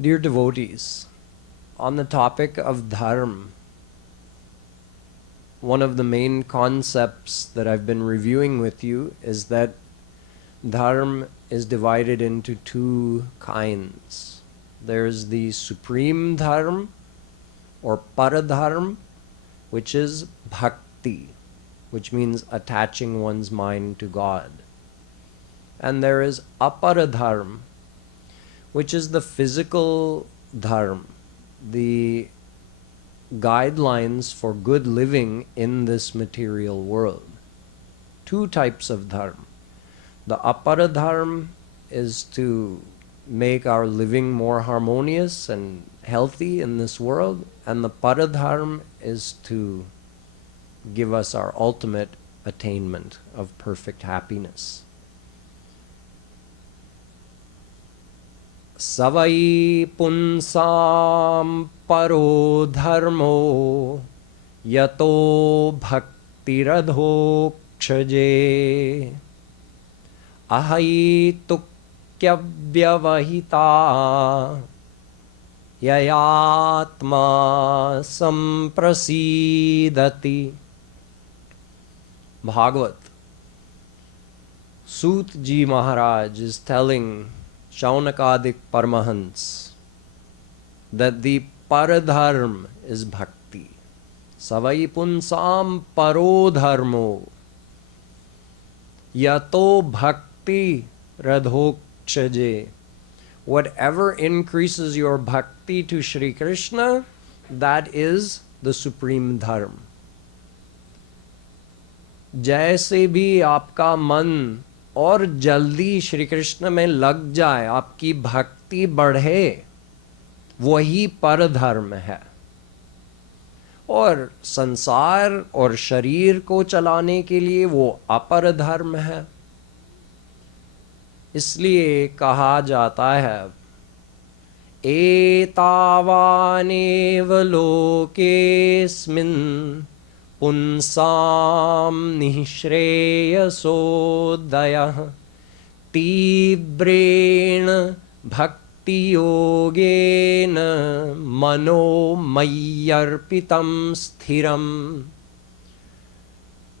Dear devotees, on the topic of Dharm, one of the main concepts that I've been reviewing with you is that Dharm is divided into two kinds. There's the supreme Dharm or Paradharm, which is bhakti, which means attaching one's mind to God. And there is aparadharm, which is the physical dharm, the guidelines for good living in this material world. Two types of dharma. The aparadharma is to make our living more harmonious and healthy in this world, and the paradharma is to give us our ultimate attainment of perfect happiness. Savai punsam paro dharmo yato bhaktiradhokshaje ahai tukyavyavahita yayatma samprasidati. Bhagavat. Sut Ji Maharaj is telling Shaunakadik Parmahans that the paradharm is bhakti. Savai punsam paro dharmo yato bhakti radhokshaje. Whatever increases your bhakti to Shri Krishna, that is the supreme dharma. जैसे भी आपका मन और जल्दी श्री कृष्ण में लग जाए, आपकी भक्ति बढ़े, वही परधर्म है. और संसार और शरीर को चलाने के लिए वो अपर धर्म है. इसलिए कहा जाता है एतावानेव लोकेस्मिन् पुंसां निःश्रेयसोदयः तीव्रेण भक्तियोगेन मनो मय्यर्पितं स्थिरम्.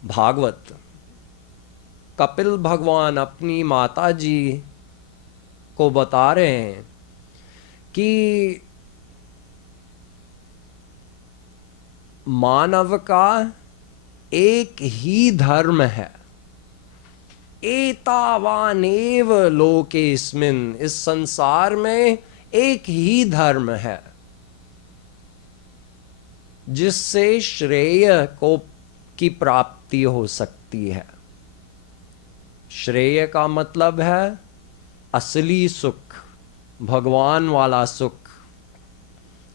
भागवत. कपिल भगवान अपनी माता जी को बता रहे हैं कि मानव का एक ही धर्म है. एतावानेव लोकेस्मिन्, इस संसार में एक ही धर्म है जिससे श्रेय को की प्राप्ति हो सकती है. श्रेय का मतलब है असली सुख, भगवान वाला सुख,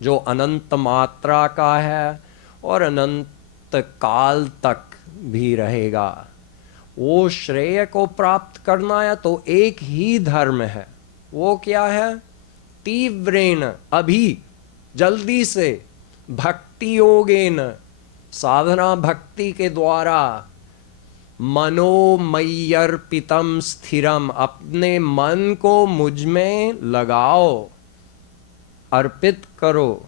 जो अनंत मात्रा का है और अनंत काल तक भी रहेगा. वो श्रेय को प्राप्त करना है तो एक ही धर्म है. वो क्या है? तीव्रेण, अभी, जल्दी से, भक्ति योगेन, साधना भक्ति के द्वारा, मनोमय्यर्पितम स्थिरम, अपने मन को मुझ में लगाओ, अर्पित करो,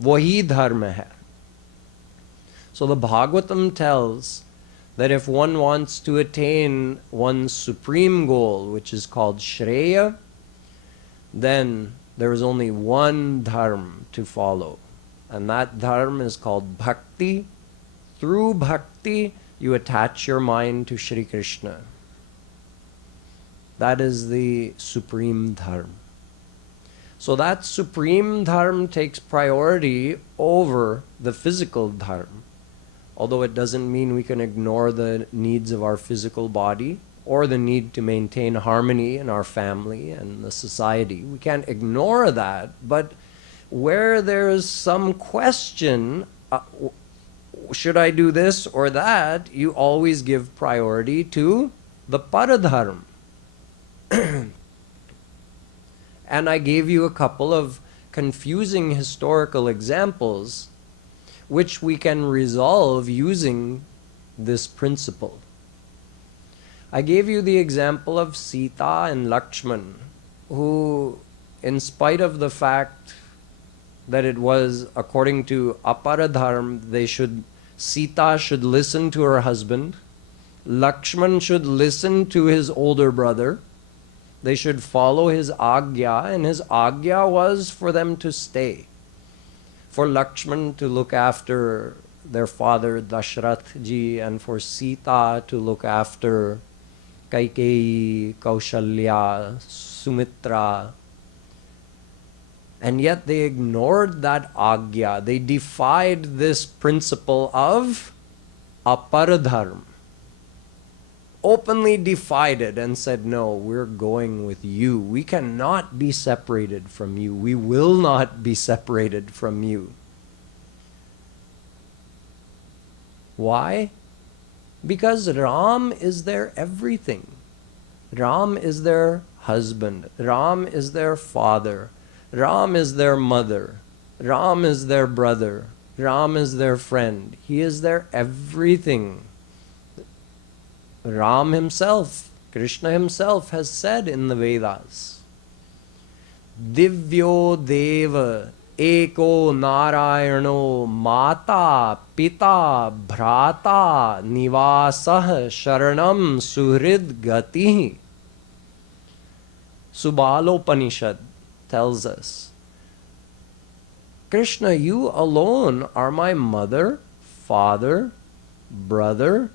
वही धर्म है. So the Bhagwatam tells that if one wants to attain one's supreme goal, which is called Shreya, then there is only one dharma to follow. And that dharma is called bhakti. Through bhakti, you attach your mind to Shri Krishna. That is the supreme dharma. So that supreme dharma takes priority over the physical dharma. Although it doesn't mean we can ignore the needs of our physical body or the need to maintain harmony in our family and the society. We can't ignore that, but where there's some question, should I do this or that, you always give priority to the paradharma. And I gave you a couple of confusing historical examples which we can resolve using this principle. I gave you the example of Sita and Lakshman, who in spite of the fact that it was according to Aparadharm, Sita should listen to her husband, Lakshman should listen to his older brother, they should follow his agya, and his agya was for them to stay. For Lakshman to look after their father Dashrath ji, and for Sita to look after Kaikeyi, Kaushalya, Sumitra. And yet they ignored that agya. They defied this principle of aparadharm. Openly defied it and said, no, we're going with you. We cannot be separated from you. We will not be separated from you. Why? Because Ram is their everything. Ram is their husband. Ram is their father. Ram is their mother. Ram is their brother. Ram is their friend. He is their everything. Ram himself, Krishna himself has said in the Vedas, Divyo Deva Eko Narayano Mata Pita Bhrata Nivasah Sharanam Suhrid Gati. Subalopanishad tells us, Krishna, you alone are my mother, father, brother.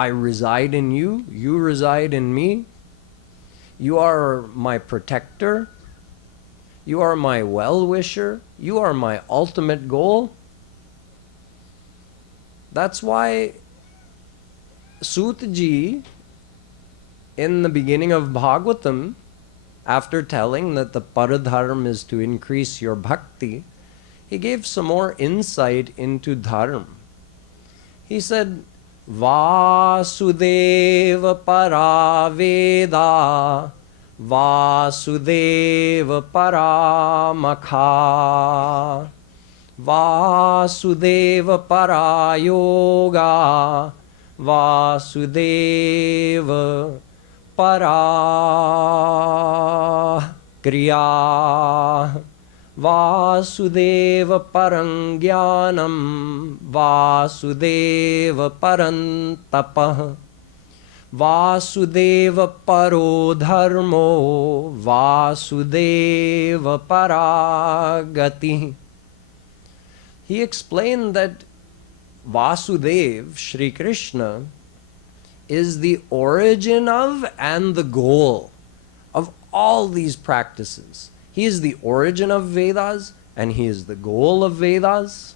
I reside in you, you reside in me. You are my protector. You are my well-wisher. You are my ultimate goal. That's why Sutaji, in the beginning of Bhagwatam, after telling that the paradharm is to increase your bhakti, he gave some more insight into dharm. He said, Vasudeva paraveda, Vasudeva paramakha, Vasudeva parayoga, Vasudeva para kriya, Vasudeva parangyanam, Vasudeva parantapah, Vasudeva paro dharmo, Vasudeva paragati. He explained that Vasudev, Sri Krishna, is the origin of and the goal of all these practices. He is the origin of Vedas and he is the goal of Vedas.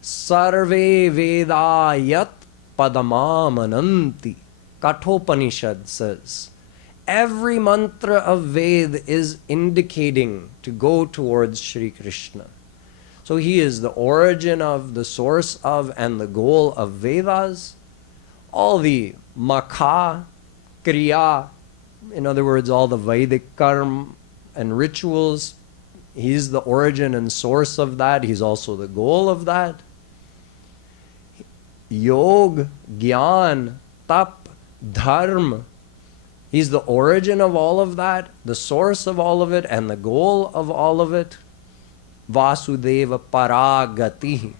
Sarve Veda yat padamamananti. Kathopanishad says, every mantra of Ved is indicating to go towards Sri Krishna. So he is the origin of, the source of, and the goal of Vedas. All the makha, kriya, in other words, all the Vedic karma and rituals, he's the origin and source of that. He's also the goal of that. Yog, Gyan, Tap, Dharm, he's the origin of all of that, the source of all of it, and the goal of all of it. Vasudeva Paragati,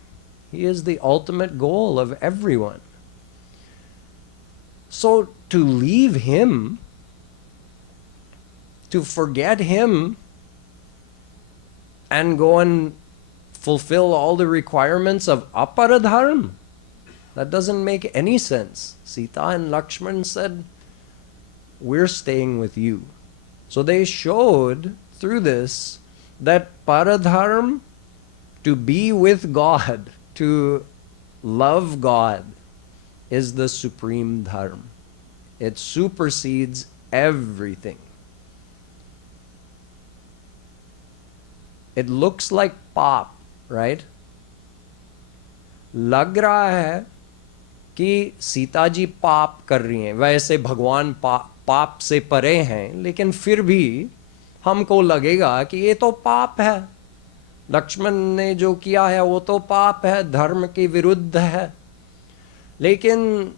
he is the ultimate goal of everyone. So to leave him, to forget him, and go and fulfill all the requirements of aparadharm, that doesn't make any sense. Sita and Lakshman said, we're staying with you. So they showed through this that paradharm, to be with God, to love God, is the supreme dharm. It supersedes everything. It looks like pop, right? लग रहा है कि सीता जी पाप कर रही हैं, वैसे भगवान पाप से परे हैं, लेकिन फिर भी हमको लगेगा कि ये तो पाप है, लक्ष्मण ने जो किया है वो तो पाप है, धर्म के विरुद्ध है. लेकिन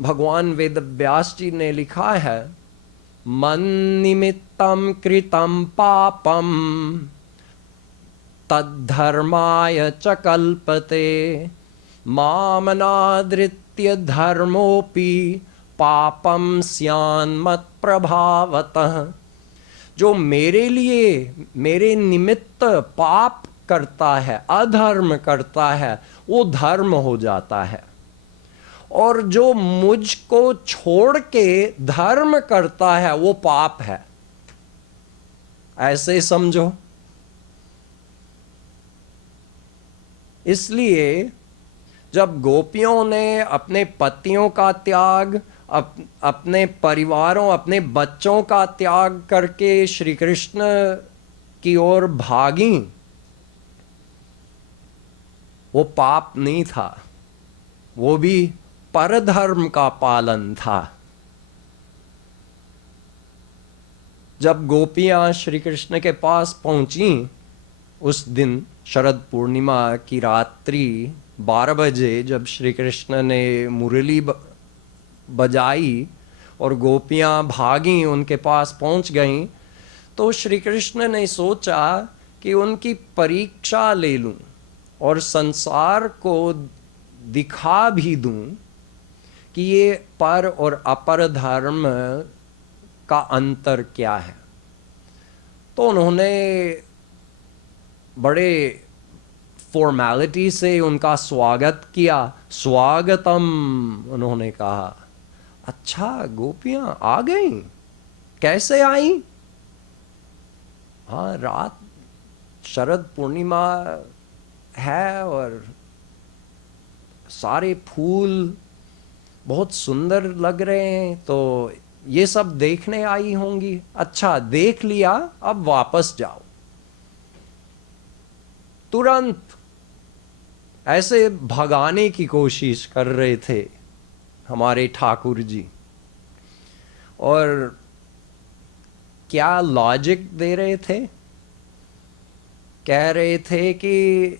भगवान वेद व्यास जी ने लिखा है, मन्निमित्तं कृतं पापं तद्धर्माय च कल्पते मामनादृत्य धर्मोपि पापं स्यान्मत्प्रभावतः। जो मेरे लिए, मेरे निमित्त पाप करता है, अधर्म करता है, वो धर्म हो जाता है। और जो मुझको छोड़ के धर्म करता है वो पाप है। ऐसे समझो। इसलिए जब गोपियों ने अपने पतियों का त्याग, अपने परिवारों, अपने बच्चों का त्याग करके श्री कृष्ण की ओर भागी, वो पाप नहीं था, वो भी परधर्म का पालन था। जब गोपियां श्री कृष्ण के पास पहुंची उस दिन शरद पूर्णिमा की रात्रि 12 बजे, जब श्री कृष्ण ने मुरली बजाई और गोपियां भागी उनके पास पहुंच गईं, तो श्री कृष्ण ने सोचा कि उनकी परीक्षा ले लूं और संसार को दिखा भी दूं कि ये पर और अपर धर्म का अंतर क्या है। तो उन्होंने बड़े फॉर्मेलिटी से उनका स्वागत किया। स्वागतम उन्होंने कहा। अच्छा, गोपियां आ गई? कैसे आई? हाँ, रात शरद पूर्णिमा है और सारे फूल बहुत सुंदर लग रहे हैं, तो ये सब देखने आई होंगी। अच्छा, देख लिया, अब वापस जाओ। तुरंत ऐसे भगाने की कोशिश कर रहे थे हमारे ठाकुर जी। और क्या लॉजिक दे रहे थे? कह रहे थे कि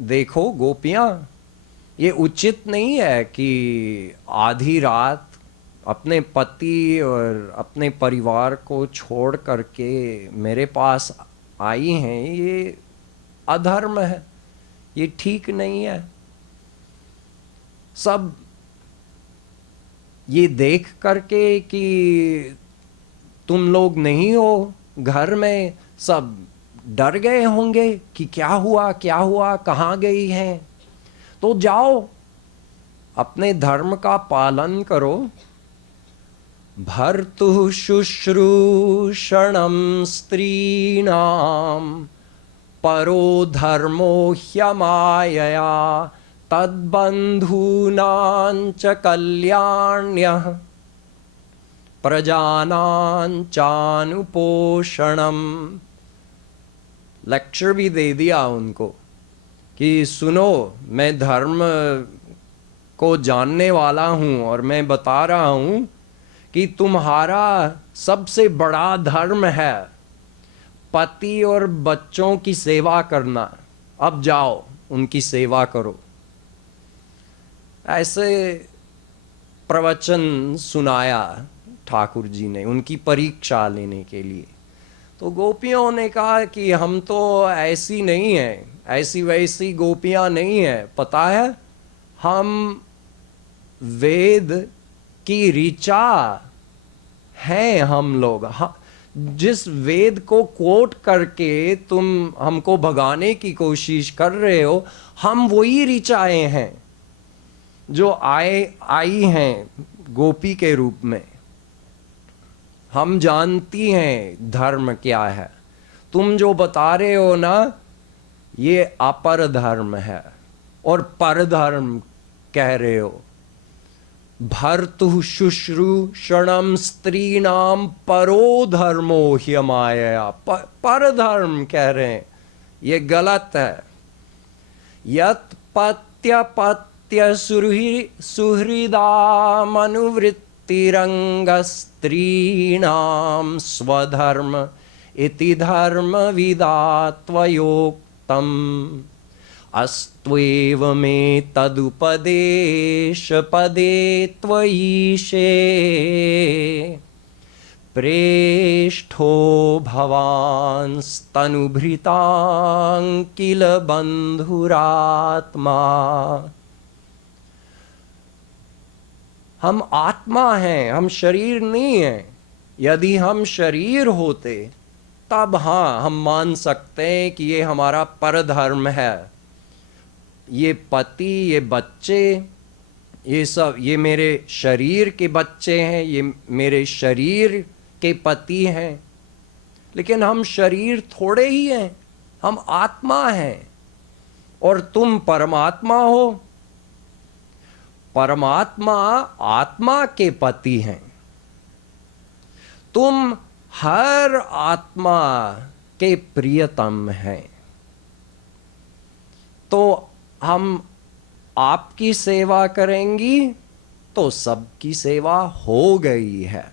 देखो गोपियां, ये उचित नहीं है कि आधी रात अपने पति और अपने परिवार को छोड़ करके मेरे पास आई हैं। ये अधर्म है, ये ठीक नहीं है। सब ये देख करके कि तुम लोग नहीं हो घर में, सब डर गए होंगे कि क्या हुआ, क्या हुआ, कहाँ गई हैं। तो जाओ, अपने धर्म का पालन करो। भर्तुः शुश्रूषणं स्त्रीणां परो धर्मो ह्यमायया तद्बन्धूनां च कल्याण्यः प्रजानां चानुपोषणम्। लेक्चर भी दे दिया उनको कि सुनो, मैं धर्म को जानने वाला हूँ और मैं बता रहा हूँ कि तुम्हारा सबसे बड़ा धर्म है पति और बच्चों की सेवा करना। अब जाओ, उनकी सेवा करो। ऐसे प्रवचन सुनाया ठाकुर जी ने उनकी परीक्षा लेने के लिए। तो गोपियों ने कहा कि हम तो ऐसी नहीं हैं, ऐसी वैसी गोपियां नहीं है। पता है, हम वेद की ऋचा हैं हम लोग। जिस वेद को कोट करके तुम हमको भगाने की कोशिश कर रहे हो, हम वही ऋचाएं हैं जो आई हैं गोपी के रूप में। हम जानती हैं धर्म क्या है। तुम जो बता रहे हो ना, ये अपर धर्म है और पर धर्म कह रहे हो। भर्तुः शुश्रूषणं स्त्रीणां परो धर्मो ह्यमायया। पर धर्म कह रहे हैं, ये गलत है। यत् पत्य पत्य सुहृदामनुवृत्तिरंग स्त्रीणां स्वधर्म इति धर्म विदात्वयोक्तम् अस्त्वेव मे तदुपदेश पदे त्वयीशे प्रेष्ठो भवांस्तनुभृतां किल बंधुरात्मा। हम आत्मा हैं, हम शरीर नहीं हैं। यदि हम शरीर होते तब हाँ हम मान सकते हैं कि ये हमारा परधर्म है, ये पति, ये बच्चे, ये सब, ये मेरे शरीर के बच्चे हैं, ये मेरे शरीर के पति हैं। लेकिन हम शरीर थोड़े ही हैं, हम आत्मा हैं। और तुम परमात्मा हो। परमात्मा आत्मा के पति हैं। तुम हर आत्मा के प्रियतम हैं। तो हम आपकी सेवा करेंगी तो सबकी सेवा हो गई है।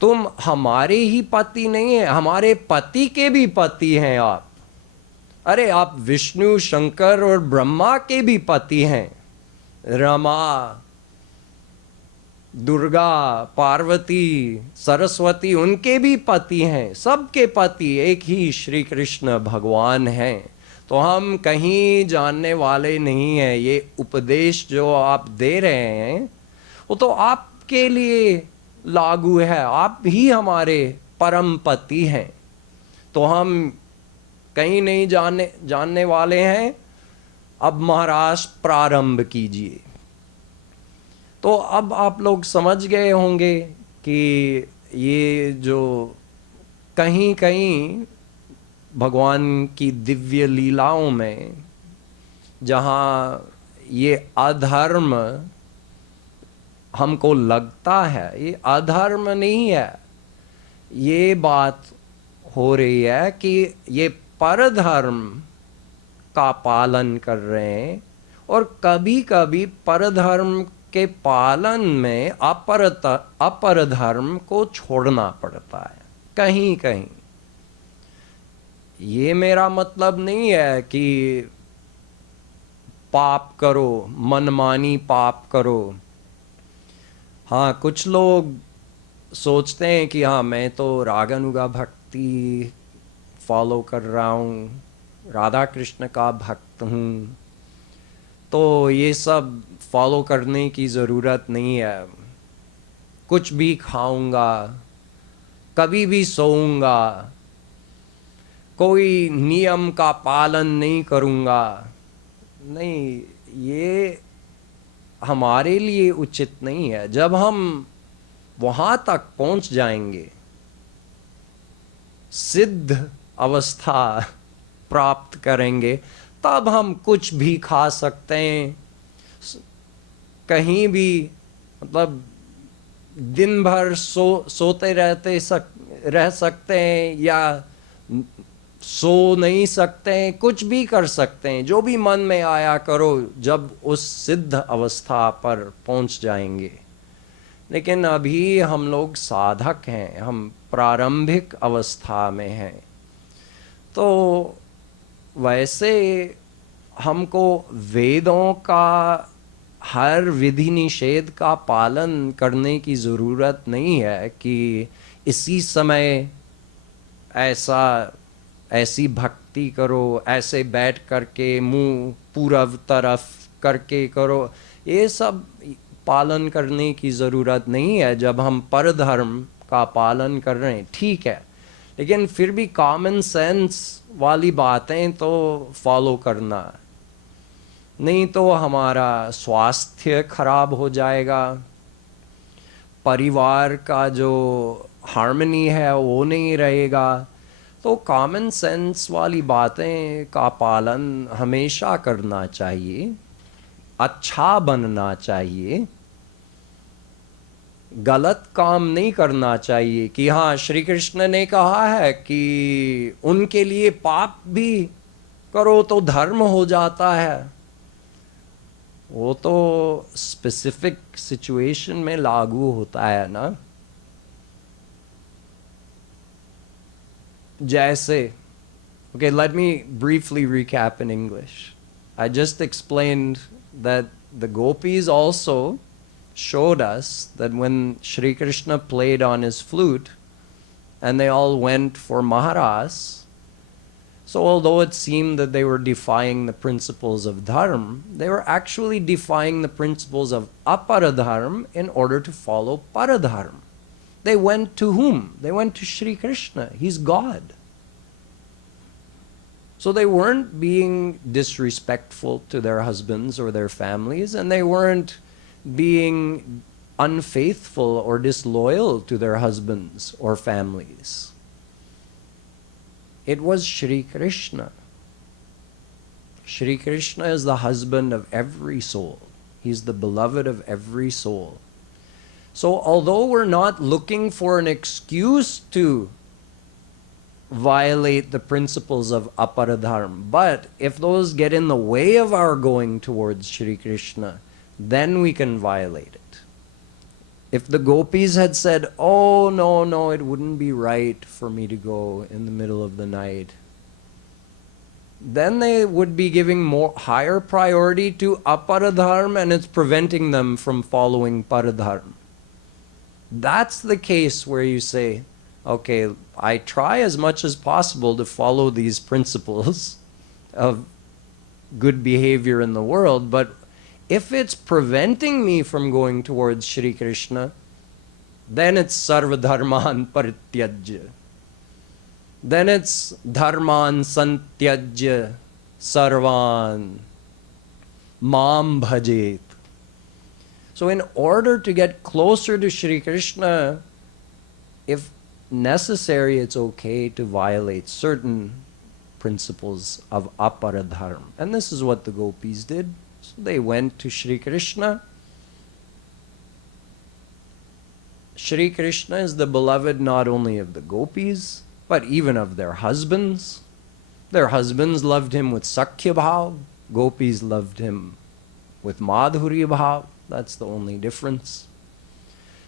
तुम हमारे ही पति नहीं है, हमारे पति के भी पति हैं आप। अरे आप विष्णु, शंकर और ब्रह्मा के भी पति हैं। रमा, दुर्गा, पार्वती, सरस्वती, उनके भी पति हैं। सबके पति एक ही श्री कृष्ण भगवान हैं। तो हम कहीं जानने वाले नहीं हैं। ये उपदेश जो आप दे रहे हैं वो तो आपके लिए लागू है। आप ही हमारे परम पति हैं। तो हम कहीं नहीं जानने वाले हैं। अब महाराज प्रारंभ कीजिए। तो अब आप लोग समझ गए होंगे कि ये जो कहीं कहीं भगवान की दिव्य लीलाओं में जहाँ ये अधर्म हमको लगता है, ये अधर्म नहीं है। ये बात हो रही है कि ये परधर्म का पालन कर रहे हैं और कभी कभी परधर्म के पालन में अपर धर्म को छोड़ना पड़ता है कहीं कहीं। ये मेरा मतलब नहीं है कि पाप करो, मनमानी पाप करो। हाँ, कुछ लोग सोचते हैं कि हाँ मैं तो रागानुगा भक्ति फॉलो कर रहा हूँ, राधा कृष्ण का भक्त हूँ, तो ये सब फॉलो करने की ज़रूरत नहीं है। कुछ भी खाऊंगा, कभी भी सोऊंगा, कोई नियम का पालन नहीं करूंगा। नहीं, ये हमारे लिए उचित नहीं है। जब हम वहाँ तक पहुँच जाएंगे, सिद्ध अवस्था प्राप्त करेंगे, तब हम कुछ भी खा सकते हैं, कहीं भी, मतलब दिन भर सोते रह सकते हैं या सो नहीं सकते हैं, कुछ भी कर सकते हैं, जो भी मन में आया करो जब उस सिद्ध अवस्था पर पहुंच जाएंगे। लेकिन अभी हम लोग साधक हैं, हम प्रारंभिक अवस्था में हैं। तो वैसे हमको वेदों का हर विधि निषेध का पालन करने की ज़रूरत नहीं है कि इसी समय ऐसी भक्ति करो, ऐसे बैठ करके मुंह पूरब तरफ करके करो। ये सब पालन करने की ज़रूरत नहीं है। जब हम परधर्म का पालन कर रहे हैं ठीक है, लेकिन फिर भी कॉमन सेंस वाली बातें तो फॉलो करना, नहीं तो हमारा स्वास्थ्य खराब हो जाएगा, परिवार का जो हार्मनी है वो नहीं रहेगा। तो कॉमन सेंस वाली बातें का पालन हमेशा करना चाहिए, अच्छा बनना चाहिए, गलत काम नहीं करना चाहिए कि हाँ श्री कृष्ण ने कहा है कि उनके लिए पाप भी करो तो धर्म हो जाता है। वो तो स्पेसिफिक सिचुएशन में लागू होता है ना। जैसे, okay, let me briefly recap in English. I just explained that the gopis also showed us that when Shri Krishna played on his flute and they all went for Maharas, so although it seemed that they were defying the principles of Dharm, they were actually defying the principles of Aparadharm in order to follow Paradharm. They went to whom? They went to Shri Krishna. He's God. So they weren't being disrespectful to their husbands or their families, and they weren't being unfaithful or disloyal to their husbands or families. It was Shri Krishna. Shri Krishna is the husband of every soul. He's the beloved of every soul. So although we're not looking for an excuse to violate the principles of Aparadharm, but if those get in the way of our going towards Shri Krishna, then we can violate it. If the gopis had said, oh, no, it wouldn't be right for me to go in the middle of the night, then they would be giving higher priority to Aparadharm, and it's preventing them from following Paradharm. That's the case where you say, okay, I try as much as possible to follow these principles of good behavior in the world, but if it's preventing me from going towards Shri Krishna, then it's sarvadharman parityajya. Then it's dharman santyajya sarvan mam bhajet. So in order to get closer to Shri Krishna, if necessary, it's okay to violate certain principles of aparadharm. And this is what the gopis did. So they went to Shri Krishna. Shri Krishna is the beloved not only of the gopis, but even of their husbands. Their husbands loved him with Sakhya Bhav. Gopis loved him with Madhurya Bhav. That's the only difference.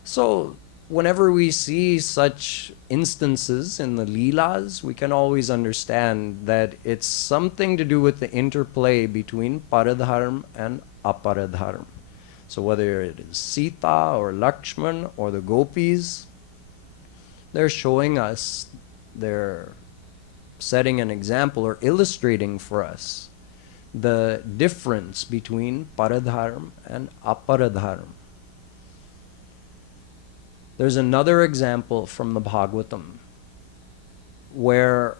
So whenever we see such instances in the Leelas, we can always understand that it's something to do with the interplay between Paradharm and Aparadharm. So whether it is Sita or Lakshman or the gopis, they're showing us, they're setting an example or illustrating for us the difference between Paradharm and Aparadharm. There's another example from the Bhagwatam where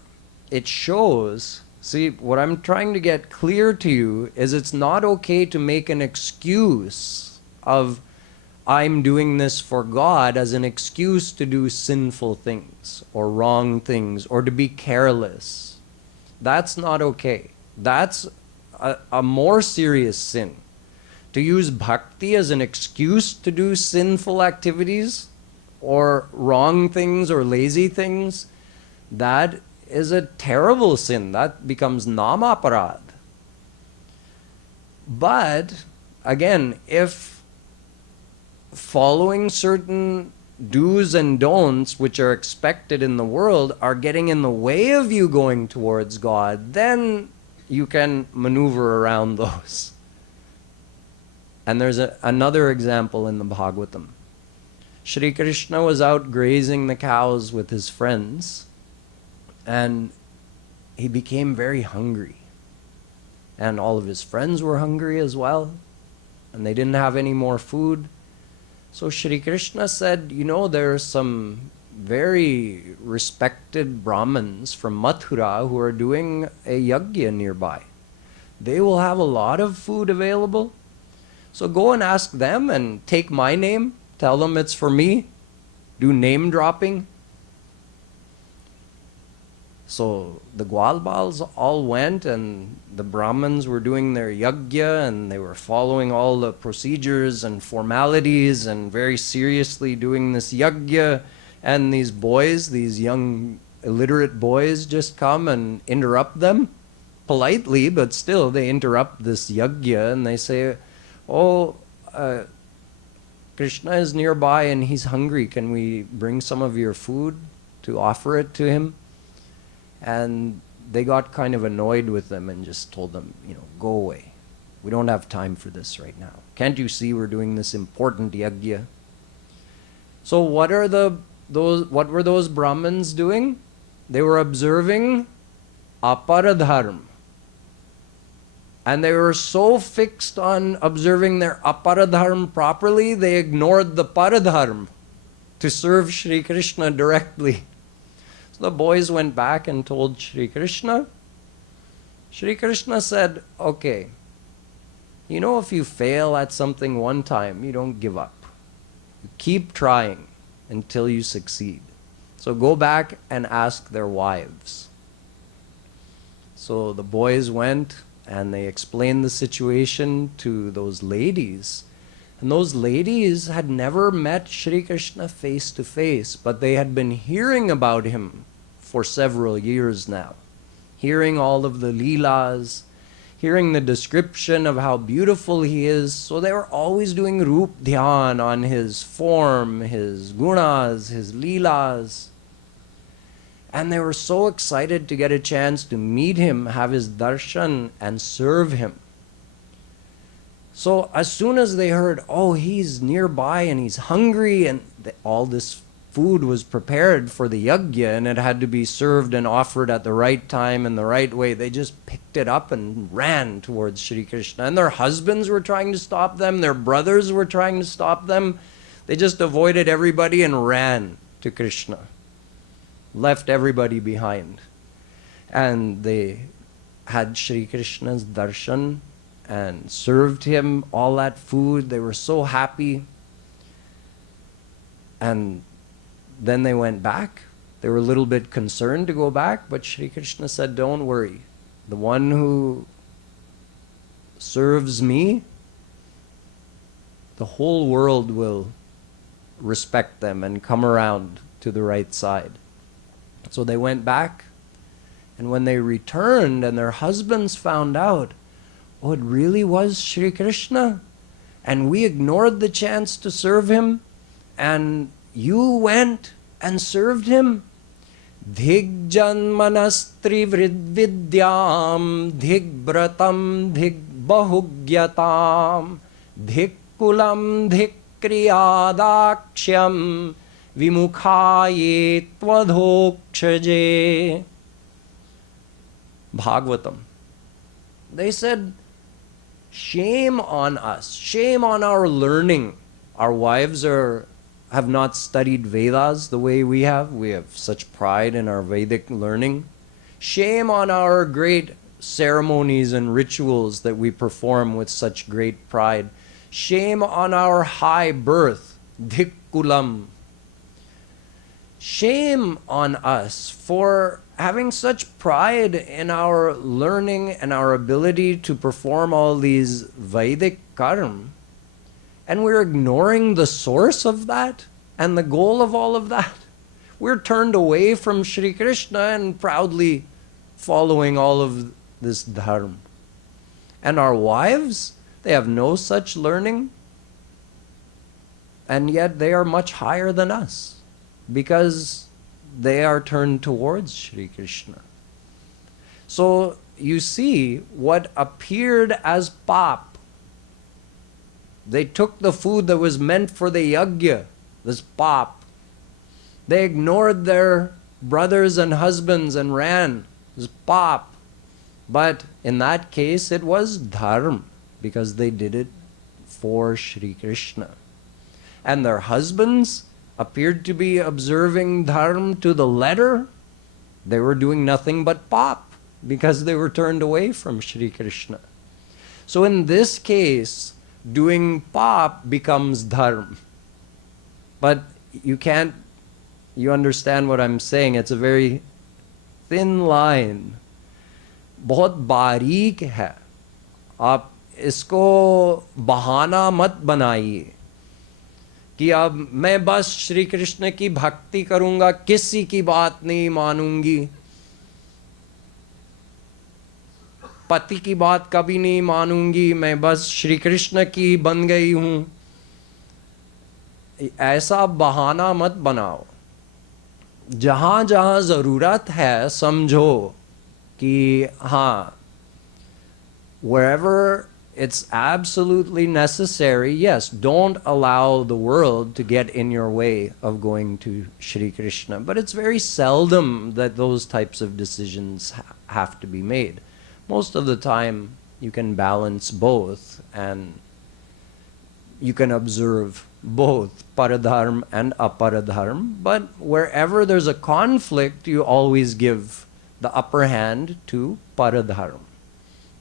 it shows, see, what I'm trying to get clear to you is it's not okay to make an excuse of I'm doing this for God as an excuse to do sinful things or wrong things or to be careless. That's not okay. That's a more serious sin. To use bhakti as an excuse to do sinful activities or wrong things or lazy things, that is a terrible sin. That becomes namaparad. But again, if following certain do's and don'ts which are expected in the world are getting in the way of you going towards God, then you can maneuver around those. And there's another example in the Bhagwatam. Shri Krishna was out grazing the cows with his friends, and he became very hungry. And all of his friends were hungry as well, and they didn't have any more food. So Shri Krishna said, you know, there are some very respected Brahmins from Mathura who are doing a yajna nearby. They will have a lot of food available. So go and ask them and take my name. Tell them it's for me. Do name dropping. So the Gwalbals all went, and the Brahmins were doing their yajna, and they were following all the procedures and formalities and very seriously doing this yajna. And these boys, these young illiterate boys, just come and interrupt them politely, but still they interrupt this yajna and they say, oh, Krishna is nearby and he's hungry. Can we bring some of your food to offer it to him? And they got kind of annoyed with them and just told them, you know, go away. We don't have time for this right now. Can't you see we're doing this important yajna? So what were those Brahmins doing? They were observing aparadharma. And they were so fixed on observing their aparadharma properly, they ignored the paradharma to serve Shri Krishna directly. So the boys went back and told Shri Krishna. Shri Krishna said, okay, you know, if you fail at something one time, you don't give up. You keep trying until you succeed. So go back and ask their wives. So the boys went and they explained the situation to those ladies. And those ladies had never met Shri Krishna face to face, but they had been hearing about him for several years now. Hearing all of the leelas, hearing the description of how beautiful he is. So they were always doing Roop Dhyan on his form, his gunas, his leelas. And they were so excited to get a chance to meet him, have his darshan, and serve him. So as soon as they heard, oh, he's nearby and he's hungry, and all this food was prepared for the yajna and it had to be served and offered at the right time and the right way, they just picked it up and ran towards Shri Krishna. And their husbands were trying to stop them, their brothers were trying to stop them. They just avoided everybody and ran to Krishna. Left everybody behind. And they had Shri Krishna's darshan and served him all that food. They were so happy. And then they went back. They were a little bit concerned to go back, but Shri Krishna said, don't worry. The one who serves me, the whole world will respect them and come around to the right side. So they went back, and when they returned and their husbands found out, oh, it really was Shri Krishna, and we ignored the chance to serve him, and you went and served him. Dhig janmanastri vridvidyam, dhig bratam, dhig bahugyatam, dhik kulam, dhik kriyadaksham, vimukhaye tvadhokshaje. Bhagwatam. They said, shame on us, shame on our learning. Our wives have not studied Vedas the way we have. We have such pride in our Vedic learning. Shame on our great ceremonies and rituals that we perform with such great pride. Shame on our high birth, dhikkulam. Shame on us for having such pride in our learning and our ability to perform all these Vedic karma, and we're ignoring the source of that and the goal of all of that. We're turned away from Shri Krishna and proudly following all of this dharm. And our wives, they have no such learning, and yet they are much higher than us because they are turned towards Shri Krishna. So you see, what appeared as pap, they took the food that was meant for the yajna, this pap. They ignored their brothers and husbands and ran, this pap. But in that case, it was dharm, because they did it for Shri Krishna. And their husbands appeared to be observing dharm to the letter. They were doing nothing but pap, because they were turned away from Shri Krishna. So in this case, doing pap becomes dharm. But you understand what I'm saying. It's a very thin line. बहुत बारीक है. आप इसको बहाना मत बनाइए कि अब मैं बस श्री कृष्ण की भक्ति करूंगा, किसी की बात नहीं मानूंगी, पति की बात कभी नहीं मानूंगी, मैं बस श्री कृष्ण की बन गई हूं. ऐसा बहाना मत बनाओ. जहां जहां जरूरत है समझो कि हाँ, wherever it's absolutely necessary. Yes, don't allow the world to get in your way of going to Shri Krishna. But it's very seldom that those types of decisions have to be made. Most of the time, you can balance both and you can observe both paradharm and aparadharm. But wherever there's a conflict, you always give the upper hand to paradharm.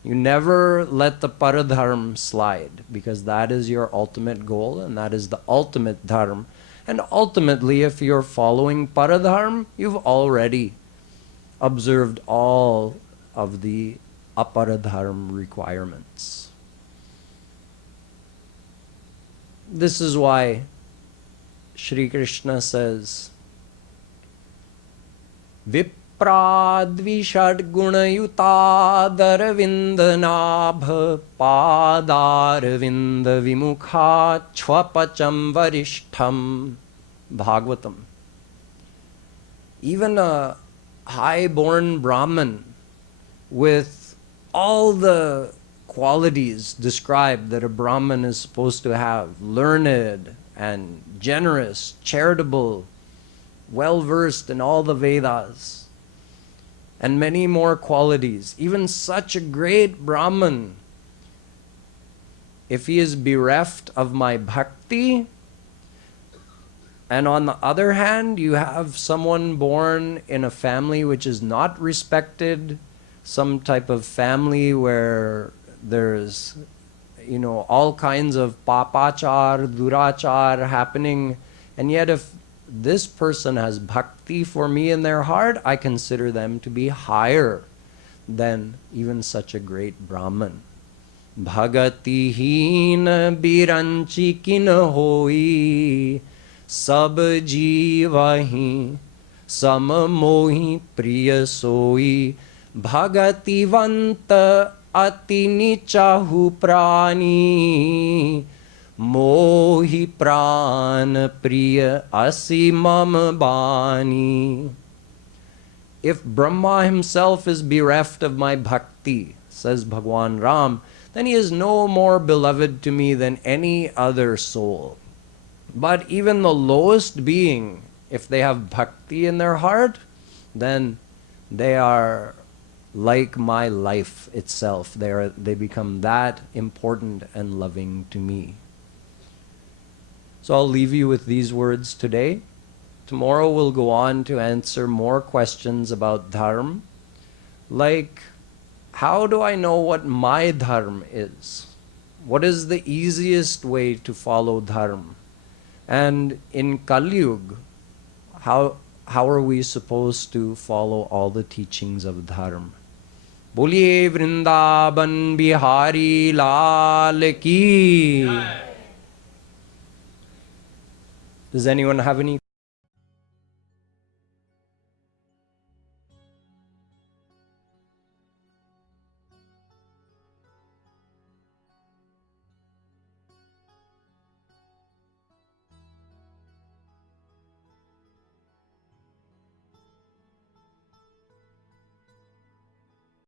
You never let the paradharm slide, because that is your ultimate goal and that is the ultimate dharm. And ultimately, if you're following paradharm, you've already observed all of the aparadharm requirements. This is why Shri Krishna says, Vipradvishad gunayutadaravindanabha padaravinda vimukha chvapacham varishtham. Bhagwatam. Even a high-born Brahman with all the qualities described that a Brahman is supposed to have, learned and generous, charitable, well-versed in all the Vedas, and many more qualities. Even such a great Brahman, if he is bereft of my bhakti, and on the other hand, you have someone born in a family which is not respected, some type of family where there's, all kinds of papachar, durachar happening, and yet if this person has bhakti for me in their heart, I consider them to be higher than even such a great Brahman. Bhagati hina biranchi kin hoi, sab jiva hi sam mohi priya soi, bhagati vanta ati nichahu prani, mohi pran priya asi mam bani. If Brahma himself is bereft of my bhakti, says Bhagwan Ram, then he is no more beloved to me than any other soul. But even the lowest being, if they have bhakti in their heart, then they are like my life itself. They become that important and loving to me. So I'll leave you with these words today. Tomorrow we'll go on to answer more questions about dharm, like, how do I know what my dharm is? What is the easiest way to follow dharm? And in Kali Yuga, how are we supposed to follow all the teachings of dharm? Boliye Vrindavan Bihari Lal Ki. Does anyone have any